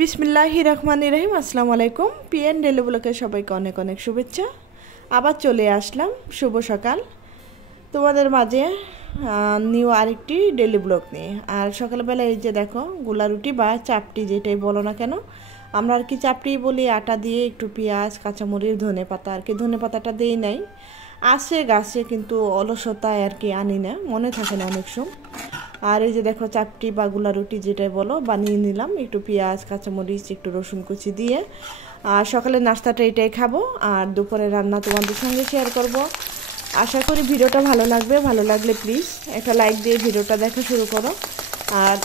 বিসমিল্লাহির রহমানির রহিম। আসসালামু আলাইকুম। পিএন ডেলি ব্লগে সবাইকে অনেক অনেক শুভেচ্ছা। আবার চলে আসলাম শুভ সকাল তোমাদের মাঝে নিউ আরেকটি ডেলি ব্লগ নিয়ে। আর সকালবেলা এই যে দেখো গোলা রুটি বা চাপটি যেটাই বলো না কেন, আমরা আর কি চাপটি বলি, আটা দিয়ে একটু পেঁয়াজ কাঁচামরিচ ধনে পাতা, আর কি ধনে পাতাটা দিই নাই, আসে গাছে কিন্তু অলসতায় আর কি আনি না, মনে থাকে না অনেক সময়। আর এই যে দেখো চাপটি বা গোলা রুটি যেটাই বলো বানিয়ে নিলাম একটু পেঁয়াজ কাঁচামরিচ একটু রসুন কুচি দিয়ে। আর সকালের নাস্তাটা এটাই খাবো, আর দুপুরে রান্না তোমাদের সঙ্গে শেয়ার করব। আশা করি ভিডিওটা ভালো লাগবে, ভালো লাগলে প্লিজ একটা লাইক দিয়ে ভিডিওটা দেখা শুরু করো। আর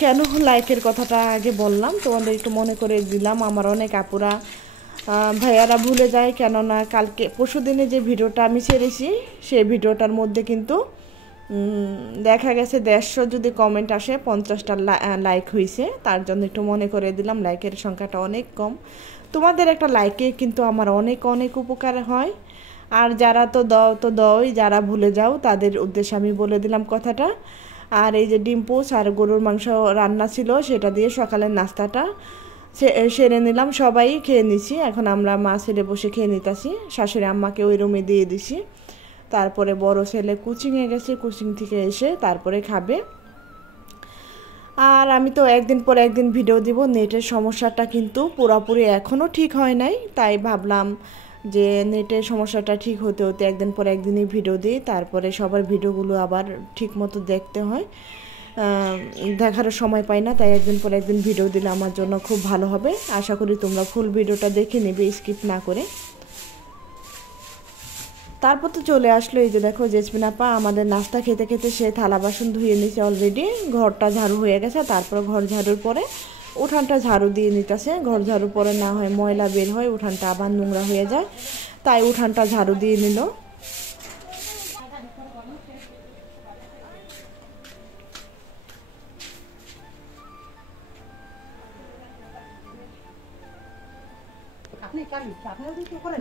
কেন লাইকের কথাটা আগে বললাম, তোমাদের একটু মনে করে দিলাম। আমার অনেক আপুরা ভাইয়ারা ভুলে যায়, কেননা কালকে পরশু দিনে যে ভিডিওটা আমি ছেড়েছি সেই ভিডিওটার মধ্যে কিন্তু দেখা গেছে 150 যদি কমেন্ট আসে 50টা লাইক হয়েছে। তার জন্য একটু মনে করে দিলাম, লাইকের সংখ্যাটা অনেক কম। তোমাদের একটা লাইকে কিন্তু আমার অনেক অনেক উপকার হয়। আর যারা তো দাওই, যারা ভুলে যাও তাদের উদ্দেশ্যে আমি বলে দিলাম কথাটা। আর এই যে ডিম পোচ আর গরুর মাংস রান্না ছিল, সেটা দিয়ে সকালের নাস্তাটা সেরে নিলাম, সবাই খেয়ে নিছি। এখন আমরা মা ছেলে বসে খেয়ে নিতেছি, শাশুড়ি আম্মাকে ওই রুমে দিয়ে দিছি। তারপরে বড় ছেলে কোচিংয়ে গেছে, কোচিং থেকে এসে তারপরে খাবে। আর আমি তো একদিন পর একদিন ভিডিও দিব, নেটের সমস্যাটা কিন্তু পুরোপুরি এখনও ঠিক হয় নাই, তাই ভাবলাম যে নেটের সমস্যাটা ঠিক হতে হতে একদিন পর একদিনই ভিডিও দিই, তারপরে সবার ভিডিওগুলো আবার ঠিক মতো দেখতে হয়, দেখারও সময় পাই না, তাই একদিন পর একদিন ভিডিও দিলে আমার জন্য খুব ভালো হবে। আশা করি তোমরা ফুল ভিডিওটা দেখে নেবে স্কিপ না করে। তারপর তো চলে আসলো এই যে দেখো জেসমিন আপা আমাদের নাস্তা খেতে খেতে সে থালা বাসন ধুয়ে নিচ্ছে অলরেডি, ঘরটা ঝাড়ু হয়ে গেছে। তারপর ঘর ঝাড়ুর পরে উঠানটা ঝাড়ু দিয়ে নিতেছে, ঘর ঝাড়ু পরে না হয় ময়লা বের হয়, উঠানটা আবার নোংরা হয়ে যায়, তাই উঠানটা ঝাড়ু দিয়ে নিল।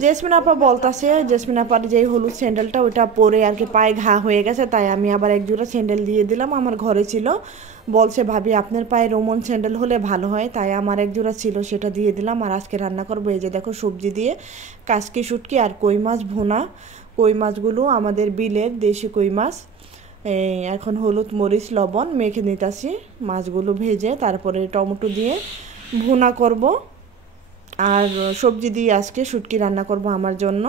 জেসমিন আপা বলতেছে, জেসমিন আপার যে হলুদ স্যান্ডেলটা ওইটা পরে আর কি পায়ে ঘা হয়ে গেছে, তাই আমি আবার এক জোড়া স্যান্ডেল দিয়ে দিলাম, আমার ঘরে ছিল। বলছে ভাবি আপনার পায়ে রোমন স্যান্ডেল হলে ভালো হয়, তাই আমার এক জোড়া ছিল সেটা দিয়ে দিলাম। আর আজকে রান্না করবো এই যে দেখো সবজি দিয়ে কাসকি শুটকি আর কই মাছ ভুনা। কই মাছগুলো আমাদের বিলের দেশি কই মাছ, এখন হলুদ মরিচ লবণ মেখে নিতেছি, মাছগুলো ভেজে তারপরে টমেটো দিয়ে ভুনা করব। আর সবজি দিয়ে আজকে শুটকি রান্না করব আমার জন্য।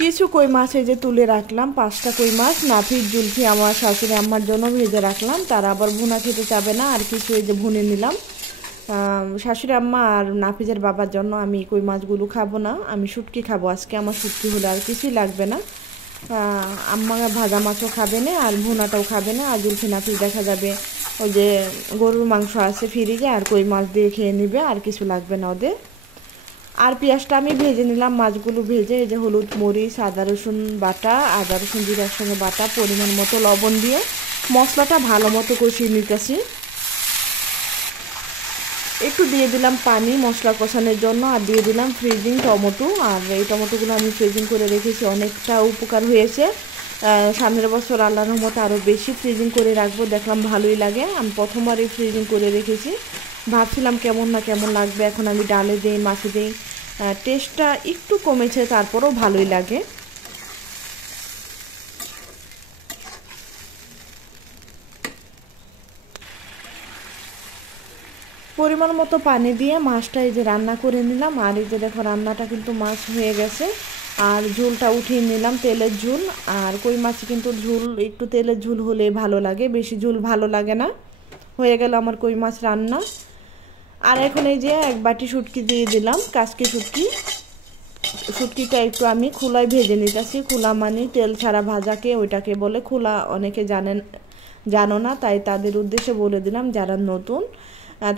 কিছু কই মাছ এই যে তুলে রাখলাম, 5টা কই মাছ নাফিস জুলফি আমার শাশুড়ি আম্মার জন্য ভেজে রাখলাম, তারা আবার ভুনা খেতে চাবে না। আর কিছু এই যে ভুনে নিলাম শাশুড়ি আম্মা আর নাফিজের বাবার জন্য। আমি কই মাছগুলো খাবো না, আমি শুটকি খাবো আজকে, আমার শুটকি হলে আর কিছুই লাগবে না। আম্মা ভাজা মাছও খাবে না আর ভুনাটাও খাবে না। আর জুলফি নাফিস দেখা যাবে ওই যে গরুর মাংস আছে ফ্রিজে, আর কই মাছ দিয়ে খেয়ে নিবে, আর কিছু লাগবে না ওদের। আর পেঁয়াজটা আমি ভেজে নিলাম, মাছগুলো ভেজে এই যে হলুদ মরিচ আদা রসুন বাটা, আদা রসুন জিরা একসঙ্গে বাটা, পরিমাণ মতো লবণ দিয়ে মশলাটা ভালো মতো কষিয়ে নিতেছি। একটু দিয়ে দিলাম পানি মশলা কষানোর জন্য, আর দিয়ে দিলাম ফ্রিজিং টমেটো। আর এই টমেটোগুলো আমি ফ্রিজিং করে রেখেছি, অনেকটা উপকার হয়েছে। সামনের বছর আল্লাহর রহমতে আরও বেশি ফ্রিজিং করে রাখবো, দেখলাম ভালোই লাগে। আমি প্রথমবার এই ফ্রিজিং করে রেখেছি, ভাবছিলাম কেমন না কেমন লাগবে, এখন আমি ডালে দিই মাছে দিই, টেস্টটা একটু কমেছে, তারপরেও ভালোই লাগে। পরিমাণ মতো পানি দিয়ে মাছটা এই যে রান্না করে নিলাম। আর এই যে দেখো রান্নাটা কিন্তু মাছ হয়ে গেছে, আর ঝোলটা উঠিয়ে নিলাম, তেলের ঝোল। আর কই মাছ কিন্তু ঝোল একটু তেলের ঝোল হলে ভালো লাগে, বেশি ঝোল ভালো লাগে না। হয়ে গেল আমার কই মাছ রান্না। আর এখন এই যে এক বাটি শুটকি দিয়ে দিলাম, কাসকি শুটকি। শুটকিটা একটু আমি খোলায় ভেজে নিতেছি, খোলা মানে তেল ছাড়া ভাজাকে ওইটাকে বলে খোলা, অনেকে জানো না, তাই তাদের উদ্দেশ্যে বলে দিলাম যারা নতুন।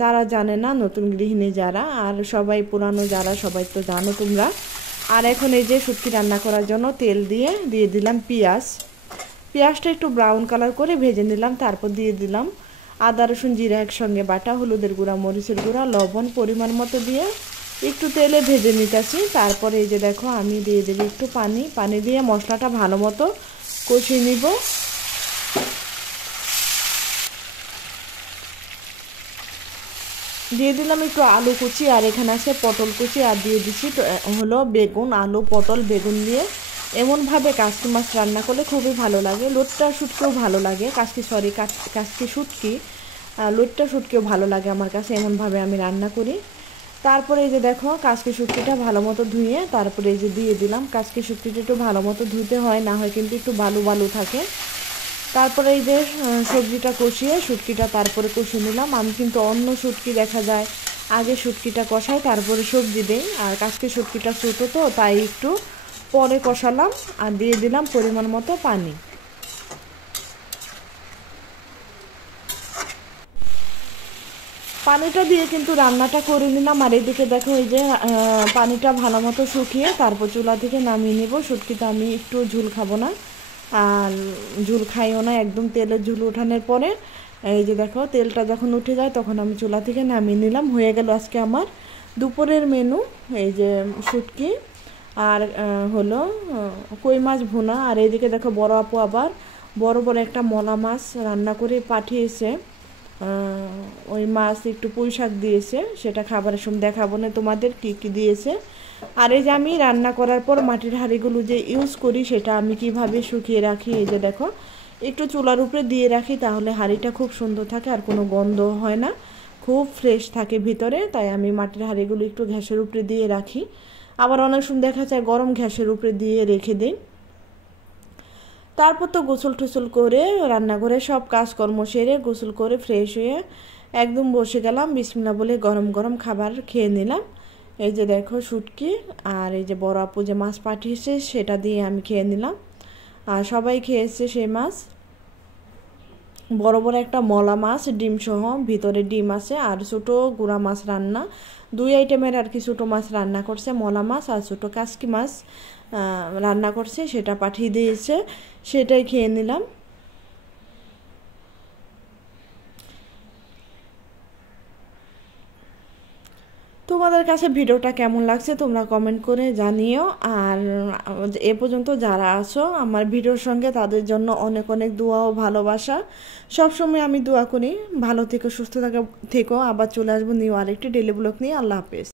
তারা জানে না, নতুন গৃহিণী যারা, আর সবাই পুরানো যারা সবাই তো জানো তোমরা। আর এখন এই যে শুটকি রান্না করার জন্য তেল দিয়ে দিলাম পেঁয়াজটা একটু ব্রাউন কালার করে ভেজে নিলাম। তারপর দিয়ে দিলাম আদা রসুন জিরা একসঙ্গে বাটা, হলুদের গুঁড়া মরিচের গুঁড়া লবণ পরিমাণ মতো দিয়ে একটু তেলে ভেজে নিতেছি। তারপরে এই যে দেখো আমি দিয়ে দেবো একটু পানি দিয়ে মশলাটা ভালো মতো কষিয়ে নিব। দিয়ে দিলাম একটু আলু কুচি, আর এখানে আছে পটল কুচি, আর দিয়ে দিচ্ছি হলো বেগুন, আলু পটল বেগুন দিয়ে এমনভাবে কাসকি মাছ রান্না করলে খুবই ভালো লাগে। লোটটা শুটকিও ভালো লাগে, কাসকি শুটকি লোটটা শুটকিও ভালো লাগে আমার কাছে, এমনভাবে আমি রান্না করি। তারপরে এই যে দেখো কাসকি শুটকিটা ভালো মতো ধুয়ে তারপরে এই যে দিয়ে দিলাম। কাসকি শুটকিটা একটু ভালো মতো ধুতে হয়, না হয় কিন্তু একটু বালু বালু থাকে। তারপরে এই যে সবজিটা কষিয়ে শুটকিটা তারপরে কষিয়ে নিলাম। আমি কিন্তু অন্য শুটকি দেখা যায় আগে শুটকিটা কষাই তারপরে সবজি দেই, আর কাসকি শুটকিটা ছোটো তো তাই একটু পরে কষালাম। আর দিয়ে দিলাম পরিমাণ মতো পানি। পানিটা দিয়ে কিন্তু রান্নাটা করে নিলাম। আর এদিকে দেখো এই যে পানিটা ভালো মতো শুকিয়ে তারপর চুলা থেকে নামিয়ে নেব। শুটকিটা আমি একটু ঝুল খাবো না, আর ঝুল খাইও না, একদম তেলের ঝুল ওঠানোর পরে এই যে দেখো তেলটা যখন উঠে যায় তখন আমি চুলা থেকে নামিয়ে নিলাম। হয়ে গেল আজকে আমার দুপুরের মেনু। এই যে শুটকি আর হলো কই মাছ ভুনা। আর এইদিকে দেখো বড় আপু আবার বড় বড় একটা মলা মাছ রান্না করে পাঠিয়েছে। ওই মাছ একটু পুঁই শাক দিয়েছে, সেটা খাবারের সময় দেখাবো না তোমাদের কী কী দিয়েছে। আর এই যে আমি রান্না করার পর মাটির হাঁড়িগুলো যে ইউজ করি সেটা আমি কিভাবে শুকিয়ে রাখি, এই যে দেখো একটু চুলার উপরে দিয়ে রাখি, তাহলে হাঁড়িটা খুব সুন্দর থাকে আর কোনো গন্ধ হয় না, খুব ফ্রেশ থাকে ভিতরে। তাই আমি মাটির হাঁড়িগুলো একটু গ্যাসের উপরে দিয়ে রাখি, আবার অনেক সময় দেখা যায় গরম গ্যাসের উপরে দিয়ে রেখে দিই। তারপর তো গোসল টোসল করে রান্নাঘরে সব কাজকর্ম সেরে গোসল করে ফ্রেশ হয়ে একদম বসে গেলাম, বিসমিল্লাহ বলে গরম গরম খাবার খেয়ে নিলাম। এই যে দেখো শুটকি আর এই যে বড় আপু যে মাছ পাঠিয়েছে সেটা দিয়ে আমি খেয়ে নিলাম। আর সবাই খেয়েছে সেই মাছ, বড় বড় একটা মলা মাছ ডিম সহ, ভিতরে ডিম আছে, আর ছোটো গুঁড়া মাছ রান্না, দুই আইটেমের আর কি ছোটো মাছ রান্না করছে, মলা মাছ আর ছোটো কাসকি মাছ রান্না করছে, সেটা পাঠিয়ে দিয়েছে, সেটাই খেয়ে নিলাম। তোমাদের কাছে ভিডিওটা কেমন লাগছে তোমরা কমেন্ট করে জানিও। আর এ পর্যন্ত যারা আছো আমার ভিডিওর সঙ্গে তাদের জন্য অনেক অনেক দোয়া ও ভালোবাসা। সবসময় আমি দোয়া করি ভালো থেকো, সুস্থ থেকো। আবার চলে আসবো নিউ আরেকটি ডেইলি ব্লগ নিয়ে। আল্লাহ হাফেজ।